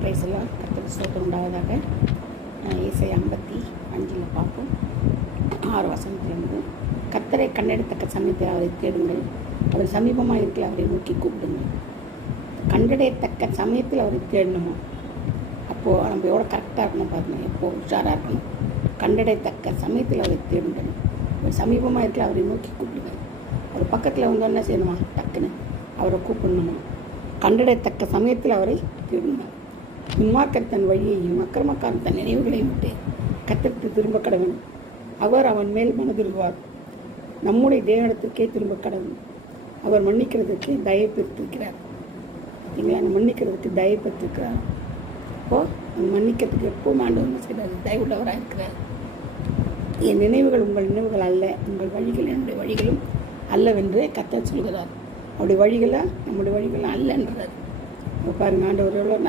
Price எல்லாம் கர்த்தருக்கு ஸ்தோத்திரம் உண்டாவதாக. ஏசாயா 55 பார்ப்போம். 6 வசனத்திலிருந்து, கர்த்தரை கண்டெடுத்தக்க சமயத்தில் அவரை தேடுங்கள், அவர் சமீபமாக இருக்கிற அவரை நோக்கி கூப்பிடுங்கள். கண்டடையத்தக்க சமயத்தில் அவரை தேடணுமா? அப்போது நம்ம எவ்வளோ கரெக்டாக இருக்கணும் பாருங்கள், எப்போது உஷாராக இருக்கணும். கண்டடையத்தக்க சமயத்தில் அவரை தேடுங்கள், அவர் சமீபமாக இருக்கிற அவரை நோக்கி கூப்பிடுங்கள். அவர் பக்கத்தில் வந்து என்ன செய்யணுமா? டக்குன்னு அவரை கூப்பிடணுமா? கண்டடையத்தக்க சமயத்தில் அவரை தேடணும். துன்மார்க்கர் தன் வழியையும் அக்கிரமக்காரன் தன் நினைவுகளையும் விட்டு கர்த்தருக்கு திரும்ப கடவன், அவர் அவன் மேல் மனதிருவார். நம்முடைய தேவனிடத்திற்கே திரும்ப கடவன், அவர் மன்னிக்கிறதுக்கு தயை பெற்றிருக்கிறார். பார்த்தீங்களா? மன்னிக்கிறதுக்கு தயை பெற்றிருக்கிறார். அப்போது மன்னிக்கிறதுக்கு எப்போவும் ஆண்டவர் செய்கிறார், தயவுள்ளவராக இருக்கிறார். என் நினைவுகள் உங்கள் நினைவுகள் அல்ல, உங்கள் வழிகள் என்னுடைய வழிகளும் அல்லவென்று கர்த்தர் சொல்கிறார். அவருடைய வழிகளை நம்முடைய வழிகள் அல்லன்றார். பாருங்கள், ஆண்டவர் எவ்வளோ